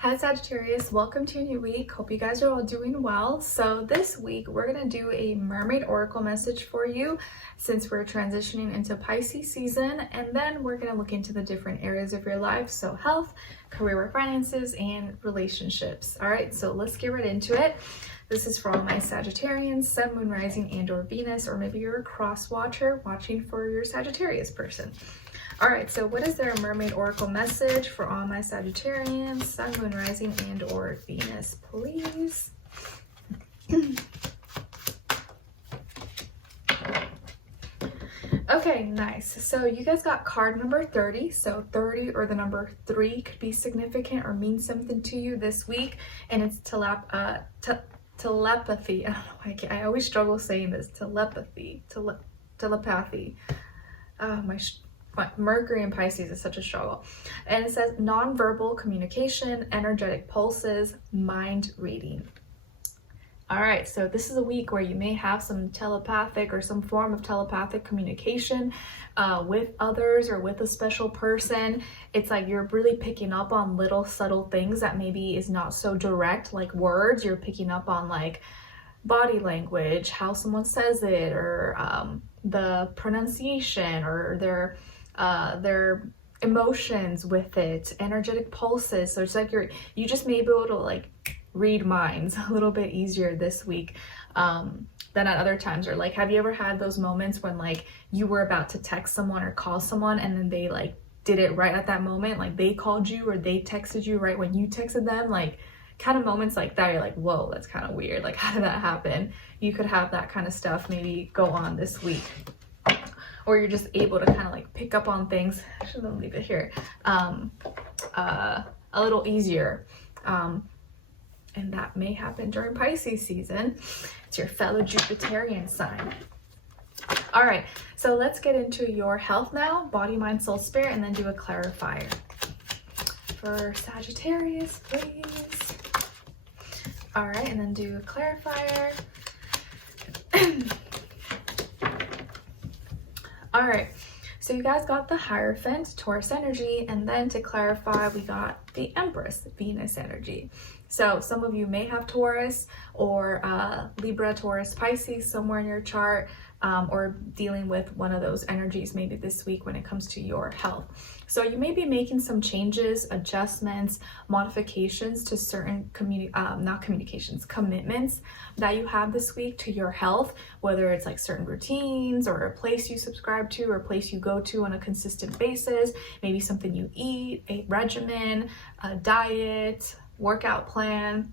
Hi Sagittarius, welcome to a new week. Hope you guys are all doing well. So this week we're going to do a mermaid oracle message for you since we're transitioning into Pisces season, and then we're going to look into the different areas of your life, so health, career or finances, and relationships. All right, so let's get right into it. This is for all my Sagittarians, Sun, Moon, Rising, and or Venus, or maybe you're a cross watcher watching for your Sagittarius person. All right, so what is their mermaid oracle message for all my Sagittarians, Sun, Moon, Rising, and or Venus, please? Okay, nice. So you guys got card number 30. So 30 or the number 3 could be significant or mean something to you this week, and it's telepathy. I don't know, I always struggle saying this. Telepathy. My Mercury in Pisces is such a struggle. And it says nonverbal communication, energetic pulses, mind reading. All right, so this is a week where you may have some telepathic or some form of telepathic communication with others or with a special person. It's like you're really picking up on little subtle things that maybe is not so direct, like words. You're picking up on like body language, how someone says it, or the pronunciation, or their emotions with it, energetic pulses. So it's like you just may be able to like read minds a little bit easier this week than at other times. Or like, have you ever had those moments when like you were about to text someone or call someone and then they like did it right at that moment, like they called you or they texted you right when you texted them? Like kind of moments like that, you're like, whoa, that's kind of weird, like how did that happen? You could have that kind of stuff maybe go on this week, or you're just able to kind of like pick up on things. I shouldn't leave it here, a little easier, and that may happen during Pisces season. It's your fellow Jupiterian sign. All right, so let's get into your health now, body, mind, soul, spirit, and then do a clarifier for Sagittarius, please. All right, and then do a clarifier. All right, so you guys got the Hierophant, Taurus energy, and then to clarify, we got the Empress, Venus energy. So some of you may have Taurus or Libra, Taurus, Pisces somewhere in your chart, or dealing with one of those energies maybe this week when it comes to your health. So you may be making some changes, adjustments, modifications to certain commitments that you have this week to your health, whether it's like certain routines or a place you subscribe to or a place you go to on a consistent basis, maybe something you eat, a regimen, a diet, workout plan,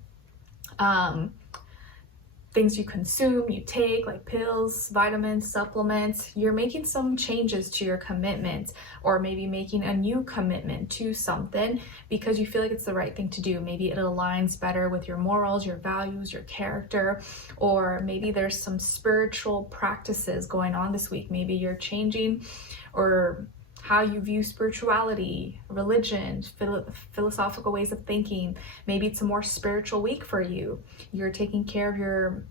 things you consume, you take, like pills, vitamins, supplements. You're making some changes to your commitment, or maybe making a new commitment to something because you feel like it's the right thing to do. Maybe it aligns better with your morals, your values, your character, or maybe there's some spiritual practices going on this week. Maybe you're changing or how you view spirituality, religion, philosophical ways of thinking. Maybe it's a more spiritual week for you. You're taking care of your,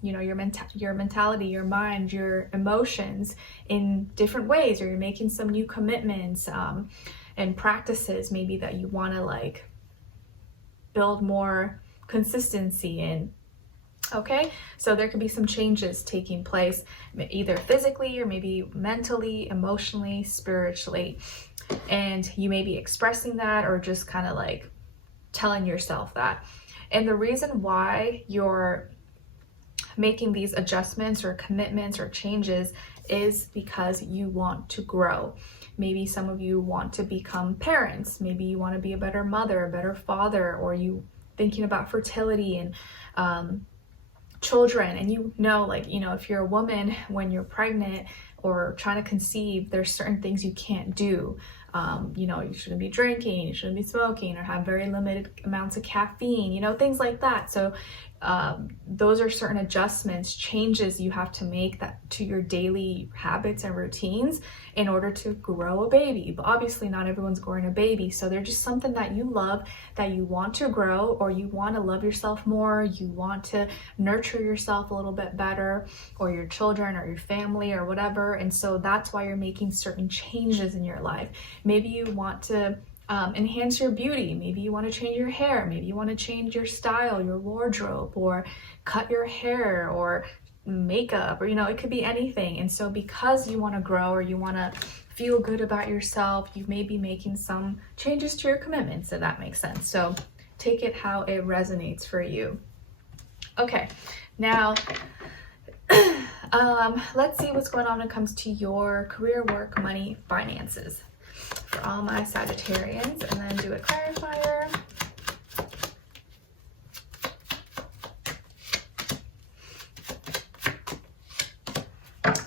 your mentality, your mind, your emotions in different ways, or you're making some new commitments and practices maybe that you want to like build more consistency in. Okay, so there could be some changes taking place, either physically or maybe mentally, emotionally, spiritually. And you may be expressing that or just kind of like telling yourself that. And the reason why you're making these adjustments or commitments or changes is because you want to grow. Maybe some of you want to become parents. Maybe you want to be a better mother, a better father, or you thinking about fertility and children. And if you're a woman, when you're pregnant or trying to conceive, there's certain things you can't do. You shouldn't be drinking, you shouldn't be smoking, or have very limited amounts of caffeine, things like that. So those are certain adjustments, changes you have to make that to your daily habits and routines in order to grow a baby. But obviously not everyone's growing a baby, so they're just something that you love, that you want to grow, or you want to love yourself more, you want to nurture yourself a little bit better, or your children or your family or whatever. And so that's why you're making certain changes in your life. Maybe you want to enhance your beauty. Maybe you want to change your hair. Maybe you want to change your style, your wardrobe, or cut your hair, or makeup, or it could be anything. And so because you want to grow, or you want to feel good about yourself, you may be making some changes to your commitments, if that makes sense. So take it how it resonates for you. Okay, now let's see what's going on when it comes to your career, work, money, finances for all my Sagittarians, and then do a clarifier.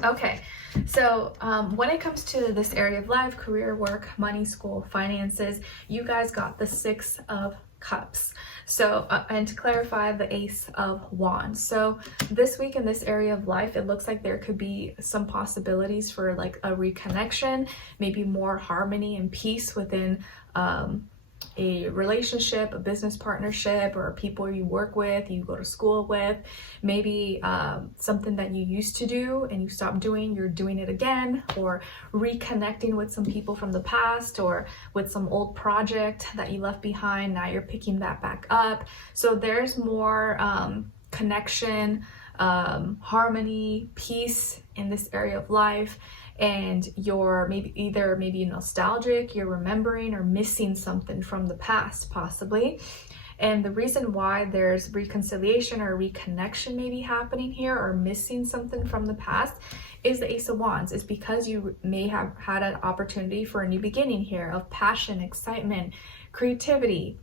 Okay, so when it comes to this area of life, career, work, money, school, finances, you guys got the 6 of Cups. So, and to clarify, the Ace of Wands. So this week in this area of life, it looks like there could be some possibilities for like a reconnection, maybe more harmony and peace within a relationship, a business partnership, or people you work with, you go to school with. Maybe something that you used to do and you stopped doing, you're doing it again, or reconnecting with some people from the past, or with some old project that you left behind, now you're picking that back up. So there's more connection, harmony, peace in this area of life. And you're maybe nostalgic, you're remembering or missing something from the past, possibly. And the reason why there's reconciliation or reconnection maybe happening here, or missing something from the past, is the Ace of Wands. Is because you may have had an opportunity for a new beginning here of passion, excitement, creativity.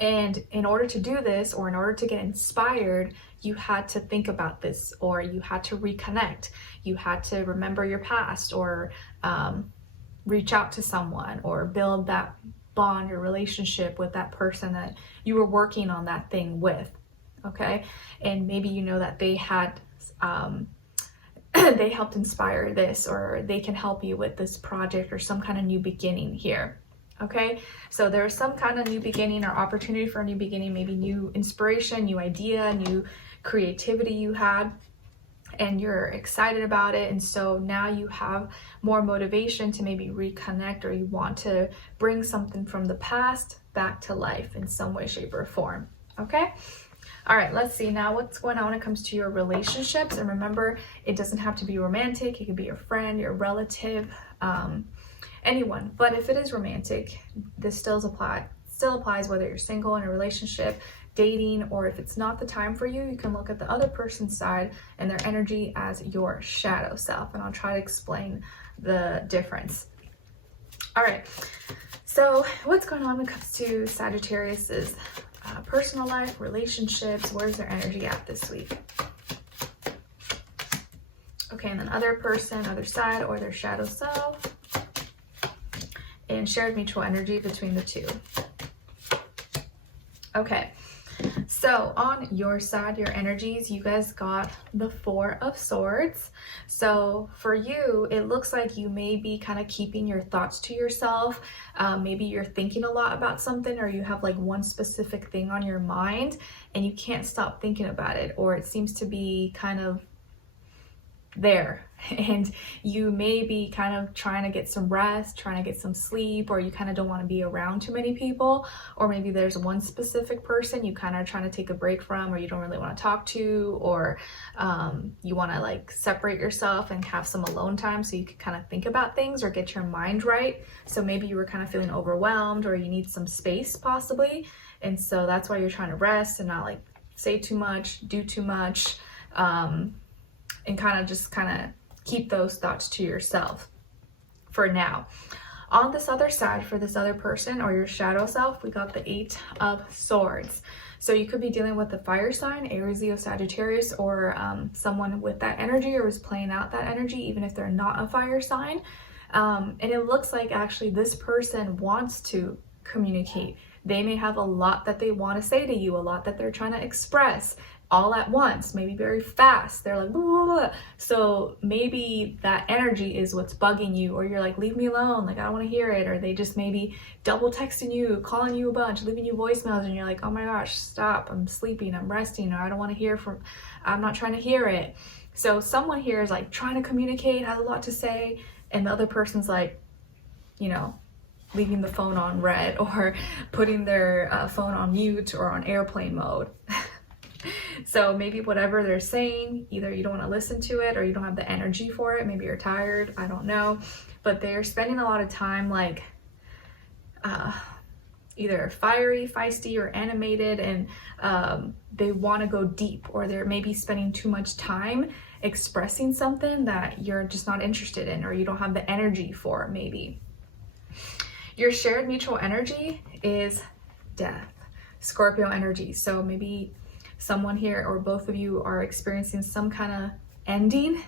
And in order to do this, or in order to get inspired, you had to think about this, or you had to reconnect. You had to remember your past, or reach out to someone, or build that bond or relationship with that person that you were working on that thing with. Okay. And maybe that they had, they helped inspire this, or they can help you with this project, or some kind of new beginning here. Okay, so there's some kind of new beginning or opportunity for a new beginning, maybe new inspiration, new idea, new creativity you had, and you're excited about it. And so now you have more motivation to maybe reconnect, or you want to bring something from the past back to life in some way, shape, or form. Okay. All right, let's see now what's going on when it comes to your relationships. And remember, it doesn't have to be romantic. It could be your friend, your relative, anyone. But if it is romantic, this still applies whether you're single, in a relationship, dating, or if it's not the time for you, you can look at the other person's side and their energy as your shadow self. And I'll try to explain the difference. All right, so what's going on when it comes to Sagittarius's personal life, relationships? Where's their energy at this week? Okay, and then other person, other side, or their shadow self. And shared mutual energy between the two. Okay, so on your side, your energies, you guys got the 4 of Swords. So for you, it looks like you may be kind of keeping your thoughts to yourself. Maybe you're thinking a lot about something, or you have like one specific thing on your mind and you can't stop thinking about it, or it seems to be kind of there, and you may be kind of trying to get some rest, trying to get some sleep, or you kind of don't want to be around too many people, or maybe there's one specific person you kind of trying to take a break from, or you don't really want to talk to, or you want to like separate yourself and have some alone time so you can kind of think about things or get your mind right. So maybe you were kind of feeling overwhelmed, or you need some space possibly, and so that's why you're trying to rest and not like say too much, do too much, and kind of keep those thoughts to yourself for now. On this other side, for this other person or your shadow self, we got the 8 of Swords. So you could be dealing with a fire sign, Aries, Leo, Sagittarius, or someone with that energy, or is playing out that energy, even if they're not a fire sign. And it looks like actually this person wants to communicate. They may have a lot that they want to say to you, a lot that they're trying to express all at once, maybe very fast. They're like, blah, blah, blah. So maybe that energy is what's bugging you, or you're like, leave me alone, like I don't want to hear it. Or they just maybe double texting you, calling you a bunch, leaving you voicemails, and you're like, oh my gosh, stop, I'm sleeping, I'm resting, or I don't want to hear from, I'm not trying to hear it. So someone here is like trying to communicate, has a lot to say, and the other person's like, leaving the phone on red or putting their phone on mute or on airplane mode. So maybe whatever they're saying, either you don't want to listen to it or you don't have the energy for it. Maybe you're tired, I don't know. But they're spending a lot of time like either fiery, feisty, or animated, and they want to go deep, or they're maybe spending too much time expressing something that you're just not interested in or you don't have the energy for. Maybe your shared mutual energy is death, Scorpio energy. So maybe someone here or both of you are experiencing some kind of ending.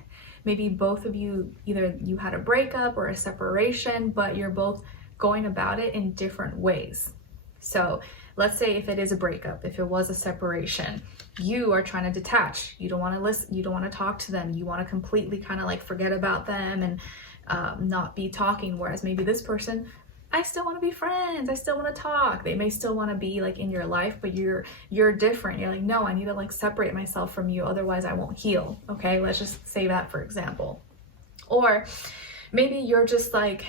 Maybe both of you, either you had a breakup or a separation, but you're both going about it in different ways. So let's say if it is a breakup, if it was a separation, you are trying to detach. You don't want to listen, you don't want to talk to them. You want to completely kind of like forget about them and not be talking. Whereas maybe this person, I still want to be friends. I still want to talk. They may still want to be like in your life, but you're different. You're like, no, I need to like separate myself from you. Otherwise I won't heal. Okay. Let's just say that, for example. Or maybe you're just like,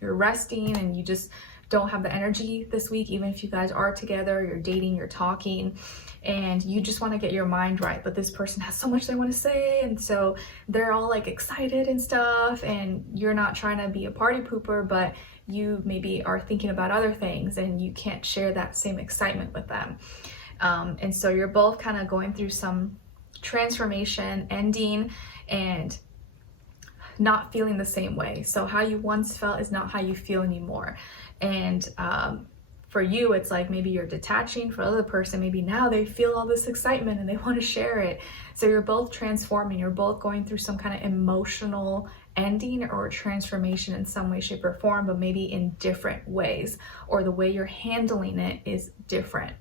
you're resting and you just don't have the energy this week. Even if you guys are together, you're dating, you're talking, and you just want to get your mind right, but this person has so much they want to say, and so they're all like excited and stuff, and you're not trying to be a party pooper, but you maybe are thinking about other things and you can't share that same excitement with them. And so you're both kind of going through some transformation, ending, and not feeling the same way. So how you once felt is not how you feel anymore. And for you, it's like maybe you're detaching. For the other person, maybe now they feel all this excitement and they want to share it. So you're both transforming. You're both going through some kind of emotional ending or transformation in some way, shape, or form, but maybe in different ways, or the way you're handling it is different.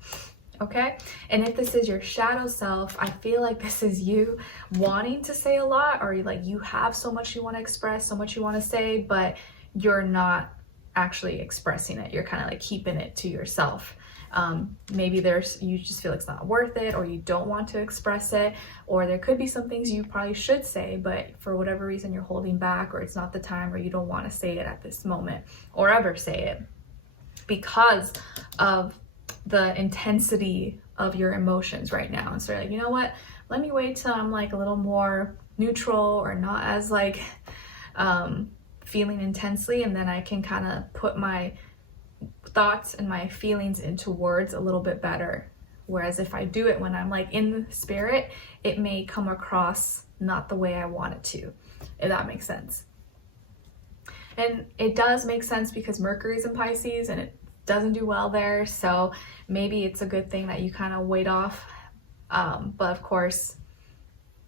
Okay. And if this is your shadow self, I feel like this is you wanting to say a lot, or like you have so much you want to express, so much you want to say, but you're not actually expressing it. You're kind of like keeping it to yourself. Maybe you just feel it's not worth it, or you don't want to express it, or there could be some things you probably should say, but for whatever reason you're holding back, or it's not the time, or you don't want to say it at this moment or ever say it because of the intensity of your emotions right now. And so you're like, you know what, let me wait till I'm like a little more neutral or not as like feeling intensely, and then I can kind of put my thoughts and my feelings into words a little bit better. Whereas if I do it when I'm like in the spirit, it may come across not the way I want it to, if that makes sense. And it does make sense because Mercury's in Pisces and it doesn't do well there, so maybe it's a good thing that you kind of wait off, but of course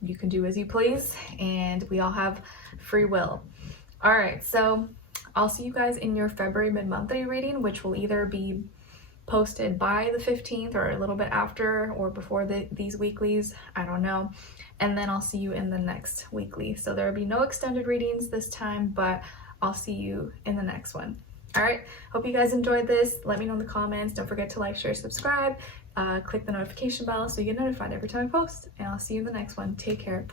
you can do as you please, and we all have free will. All right, so I'll see you guys in your February mid-monthly reading, which will either be posted by the 15th or a little bit after or before these weeklies, I don't know. And then I'll see you in the next weekly. So there will be no extended readings this time, but I'll see you in the next one. All right, hope you guys enjoyed this. Let me know in the comments. Don't forget to like, share, subscribe, click the notification bell so you get notified every time I post, and I'll see you in the next one. Take care.